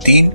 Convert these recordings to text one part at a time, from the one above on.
3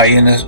INS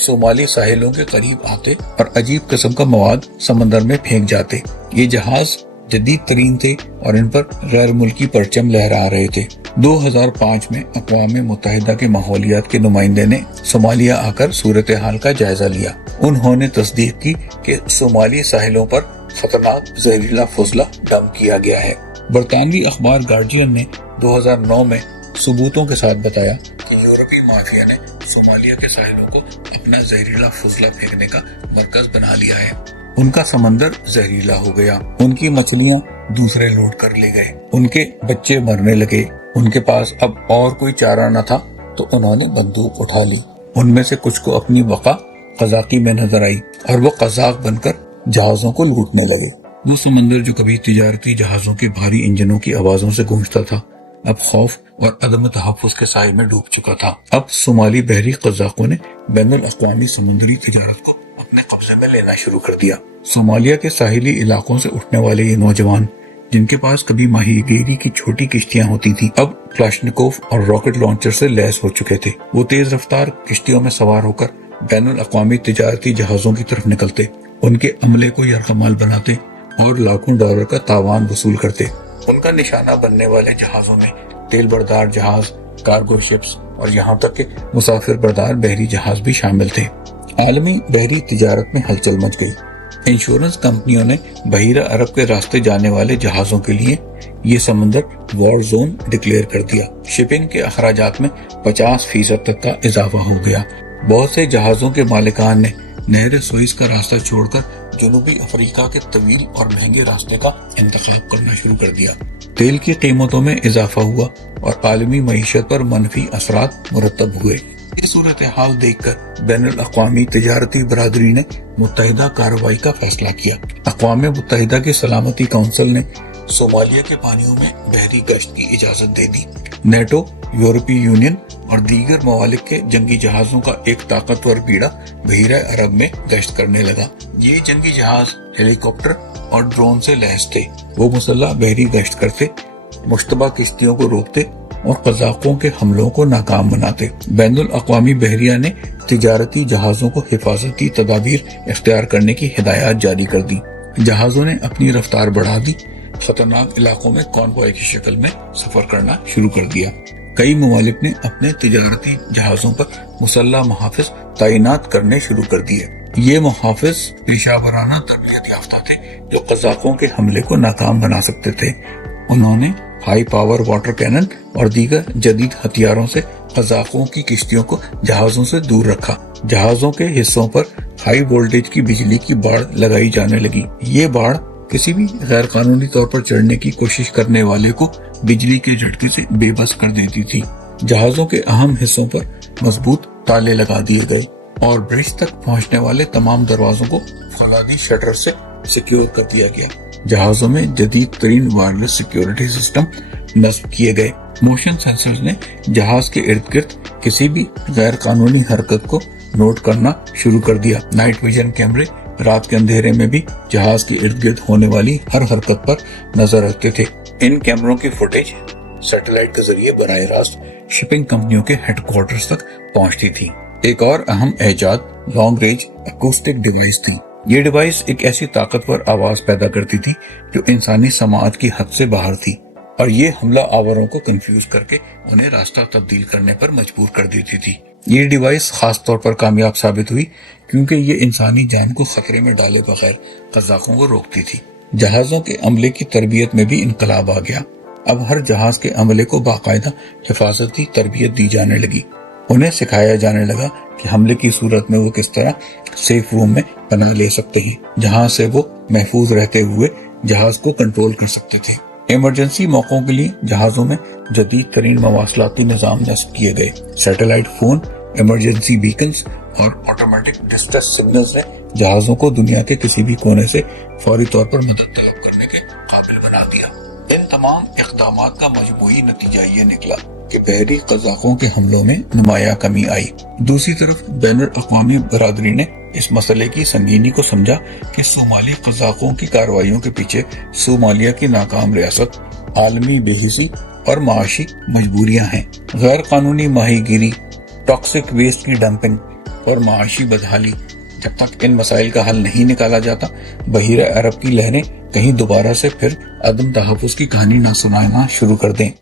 صومالی ساحلوں کے قریب آتے اور عجیب قسم کا مواد سمندر میں پھینک جاتے۔ یہ جہاز جدید ترین تھے اور ان پر غیر ملکی پرچم لہرا رہے تھے۔ 2005 میں اقوام متحدہ کے ماحولیات کے نمائندے نے صومالیہ آ کر صورتحال کا جائزہ لیا۔ انہوں نے تصدیق کی کہ صومالی ساحلوں پر خطرناک زہریلا فضلہ ڈمپ کیا گیا ہے۔ برطانوی اخبار گارڈین نے 2009 میں ثبوتوں کے ساتھ بتایا کہ یورپی مافیا نے صومالیہ کے ساحلوں کو اپنا زہریلا فضلہ پھینکنے کا مرکز بنا لیا ہے۔ ان کا سمندر زہریلا ہو گیا، ان کی مچھلیاں دوسرے لوٹ کر لے گئے، ان کے بچے مرنے لگے۔ ان کے پاس اب اور کوئی چارہ نہ تھا تو انہوں نے بندوق اٹھا لی۔ ان میں سے کچھ کو اپنی بقا قزاقی میں نظر آئی اور وہ قزاق بن کر جہازوں کو لوٹنے لگے۔ وہ سمندر جو کبھی تجارتی جہازوں کے بھاری انجنوں کی آوازوں سے گونجتا تھا، اب خوف اور عدم تحفظ کے سائے میں ڈوب چکا تھا۔ اب صومالی بحری قزاقوں نے بین الاقوامی سمندری تجارت کو اپنے قبضے میں لینا شروع کر دیا۔ صومالیہ کے ساحلی علاقوں سے اٹھنے والے یہ نوجوان، جن کے پاس کبھی ماہی گیری کی چھوٹی کشتیاں ہوتی تھیں، اب کلاشنکوف اور راکٹ لانچر سے لیس ہو چکے تھے۔ وہ تیز رفتار کشتیوں میں سوار ہو کر بین الاقوامی تجارتی جہازوں کی طرف نکلتے، ان کے عملے کو یرغمال بناتے اور لاکھوں ڈالر کا تاوان وصول کرتے۔ ان کا نشانہ بننے والے جہازوں میں تیل بردار جہاز، کارگو شپس اور یہاں تک کہ مسافر بردار بحری جہاز بھی شامل تھے۔ عالمی بحری تجارت میں ہلچل مچ گئی۔ انشورنس کمپنیوں نے بحیرہ عرب کے راستے جانے والے جہازوں کے لیے یہ سمندر وار زون ڈکلیئر کر دیا۔ شپنگ کے اخراجات میں 50% تک کا اضافہ ہو گیا۔ بہت سے جہازوں کے مالکان نے نہر سوئز کا راستہ چھوڑ کر جنوبی افریقہ کے طویل اور مہنگے راستے کا انتخاب کرنا شروع کر دیا۔ تیل کی قیمتوں میں اضافہ ہوا اور عالمی معیشت پر منفی اثرات مرتب ہوئے۔ یہ صورتحال دیکھ کر بین الاقوامی تجارتی برادری نے متحدہ کارروائی کا فیصلہ کیا۔ اقوام متحدہ کے سلامتی کونسل نے صومالیہ کے پانیوں میں بحری گشت کی اجازت دے دی۔ نیٹو، یورپی یونین اور دیگر ممالک کے جنگی جہازوں کا ایک طاقتور بیڑا بحیرہ عرب میں گشت کرنے لگا۔ یہ جنگی جہاز ہیلی کاپٹر اور ڈرون سے لیس تھے۔ وہ مسلح بحری گشت کرتے، مشتبہ کشتیوں کو روکتے اور قزاقوں کے حملوں کو ناکام بناتے۔ بین الاقوامی بحریہ نے تجارتی جہازوں کو حفاظتی تدابیر اختیار کرنے کی ہدایات جاری کر دی۔ جہازوں نے اپنی رفتار بڑھا دی، خطرناک علاقوں میں کانوائے کی شکل میں سفر کرنا شروع کر دیا۔ کئی ممالک نے اپنے تجارتی جہازوں پر مسلح محافظ تعینات کرنے شروع کر دیے۔ یہ محافظ پیشہ ورانہ تربیت یافتہ تھے جو قزاقوں کے حملے کو ناکام بنا سکتے تھے۔ انہوں نے ہائی پاور واٹر کینن اور دیگر جدید ہتھیاروں سے قزاقوں کی کشتیوں کو جہازوں سے دور رکھا۔ جہازوں کے حصوں پر ہائی وولٹیج کی بجلی کی باڑ لگائی جانے لگی۔ یہ باڑ کسی بھی غیر قانونی طور پر چڑھنے کی کوشش کرنے والے کو بجلی کے جھٹکے سے بے بس کر دیتی تھی۔ جہازوں کے اہم حصوں پر مضبوط تالے لگا دیے گئے اور برج تک پہنچنے والے تمام دروازوں کو فولادی شٹر سے سیکیور کر دیا گیا۔ جہازوں میں جدید ترین وائرلیس سیکیورٹی سسٹم نصب کیے گئے۔ موشن سینسرز نے جہاز کے ارد گرد کسی بھی غیر قانونی حرکت کو نوٹ کرنا شروع کر دیا۔ نائٹ ویژن کیمرے رات کے اندھیرے میں بھی جہاز کے ارد گرد ہونے والی ہر حرکت پر نظر رکھتے تھے۔ ان کیمروں کی فوٹیج سیٹلائٹ کے ذریعے براہ راست شپنگ کمپنیوں کے ہیڈ کوارٹرز تک پہنچتی تھی۔ ایک اور اہم ایجاد لانگ رینج اکوسٹک ڈیوائس تھی۔ یہ ڈیوائس ایک ایسی طاقتور آواز پیدا کرتی تھی جو انسانی سماعت کی حد سے باہر تھی، اور یہ حملہ آوروں کو کنفیوز کر کے انہیں راستہ تبدیل کرنے پر مجبور کر دیتی تھی۔ یہ ڈیوائس خاص طور پر کامیاب ثابت ہوئی کیونکہ یہ انسانی جان کو خطرے میں ڈالے بغیر قزاقوں کو روکتی تھی۔ جہازوں کے عملے کی تربیت میں بھی انقلاب آ گیا۔ اب ہر جہاز کے عملے کو باقاعدہ حفاظتی تربیت دی جانے لگی۔ انہیں سکھایا جانے لگا کہ حملے کی صورت میں وہ کس طرح سیف روم میں پناہ لے سکتے ہیں جہاں سے وہ محفوظ رہتے ہوئے جہاز کو کنٹرول کر سکتے تھے۔ ایمرجنسی موقعوں کے لیے جہازوں میں جدید ترین مواصلاتی نظام نصب کیے گئے۔ سیٹلائٹ فون، ایمرجنسی بیکنز اور آٹومیٹک ڈسٹریس سگنلز نے جہازوں کو دنیا کے کسی بھی کونے سے فوری طور پر مدد طلب کرنے کے قابل بنا دیا۔ ان تمام اقدامات کا مجموعی نتیجہ یہ نکلا کہ بحری قزاقوں کے حملوں میں نمایاں کمی آئی۔ دوسری طرف بین الاقوامی برادری نے اس مسئلے کی سنگینی کو سمجھا کہ صومالی قزاقوں کی کارروائیوں کے پیچھے صومالیہ کی ناکام ریاست، عالمی بے حسی اور معاشی مجبوریاں ہیں۔ غیر قانونی ماہی گیری، ٹاکسک ویسٹ کی ڈمپنگ اور معاشی بدحالی۔ جب تک ان مسائل کا حل نہیں نکالا جاتا، بحیرہ عرب کی لہریں کہیں دوبارہ سے پھر عدم تحفظ کی کہانی نہ سنانا شروع کر دیں۔